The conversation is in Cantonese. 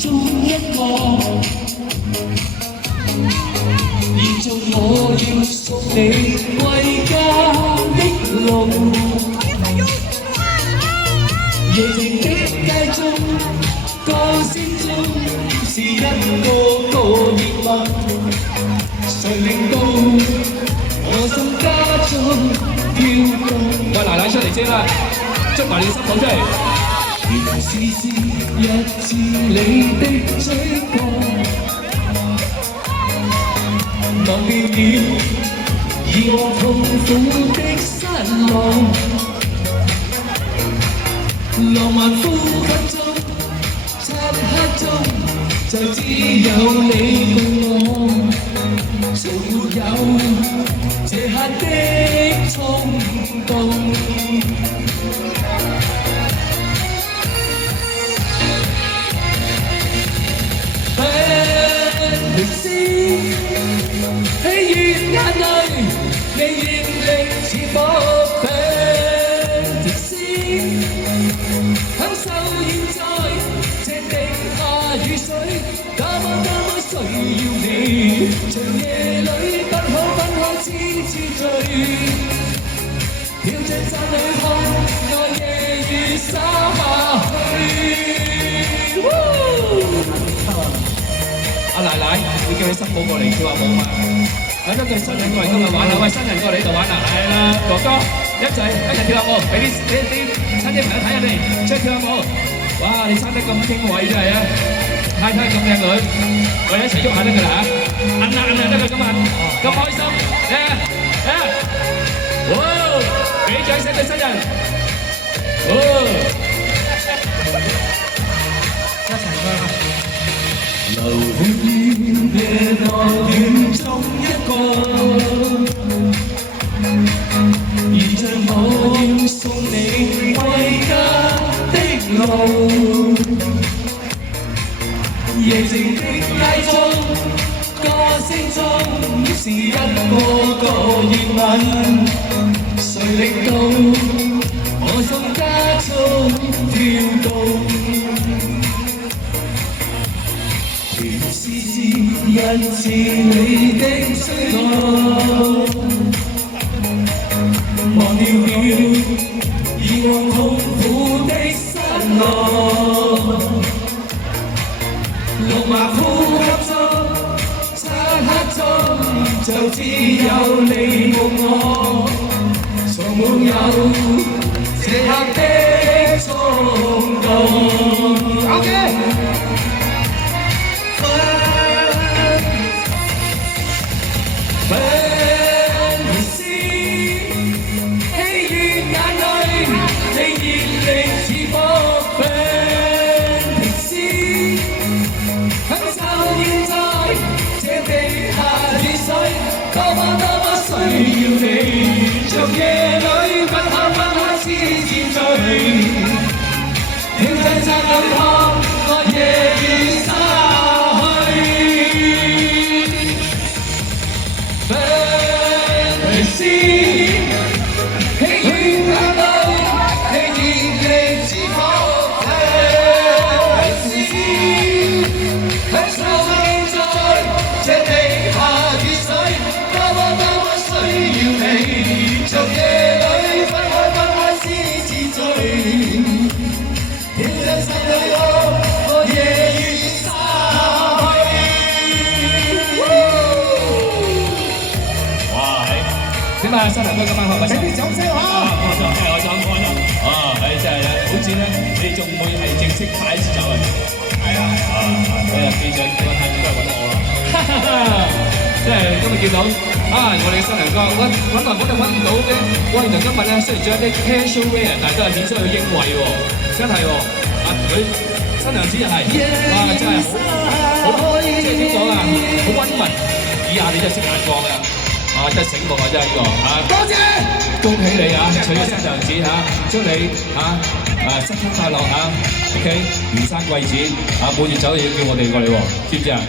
中一個，現在我要送你歸家的路。夜靜的街中，歌聲中是一個個熱吻，誰令到我心加速跳動？喂，奶奶出嚟先啦，捉埋你心口出嚟。原是日自你的嘴角，忘掉了以往痛苦的失落。浪漫呼吸中，漆黑中，就只有你共我，從沒有這刻的衝動。Fantasy， 喜悦眼淚，你豔麗似火。Fantasy， 享受現在這地下雨水，多麼需要你，長夜裏不可痴醉，跳進山裏看愛夜雨灑下去。阿奶奶，你叫你新抱過嚟跳下舞嘛？揾咗對新人過嚟今日玩啊！喂，新人過嚟呢度玩啊！係啦，哥哥一齊跳下舞，俾啲親戚朋友睇下你，出去跳下舞。哇！你生得咁經緯真係啊！太太咁靚女，我哋一齊喐下得㗎啦嚇！摁下得㗎咁啊！咁開心，哇！俾掌聲對新人，一齊啦！流於夜幕亂中一個，現在我要送你歸家的路。夜靜的街中，歌聲中是一個個熱吻，誰令到我心加速跳動？日自你的追趕，忘掉了以往痛苦的失落。綠麻呼吸中，漆黑中，就只有你共我，從沒有這刻的衝動。OK。長夜裏不可痴戰醉，跳進山裏看愛夜雨灑去。Fantasy， 喜悅眼淚，你熱力似火。Fantasy， 享受現在這地下雨水，多麼需要你。長夜裏分開思自醉，跳進心裏我夜雨灑去。哇！點啊，新郎哥今晚開唔開心？俾啲掌聲嚇！開心。係真係咧，好似咧，你仲會係正式第一次走啊？係啊！我又記住叫個太子都係揾我啦。即係今日見到我哋嘅新娘哥揾來揾唔到嘅，哇！原來今日咧雖然着一啲 casual wear， 但係都係顯出佢英偉喎，真係喎！佢新娘子又係，哇！真係好，即係點講啊？好溫文以下，你真係識眼光㗎，真係醒目啊！真係呢個多謝，恭喜你啊！娶咗新娘子祝你新婚快樂OK， 如生貴子滿月酒要叫我哋過嚟喎，知唔知啊？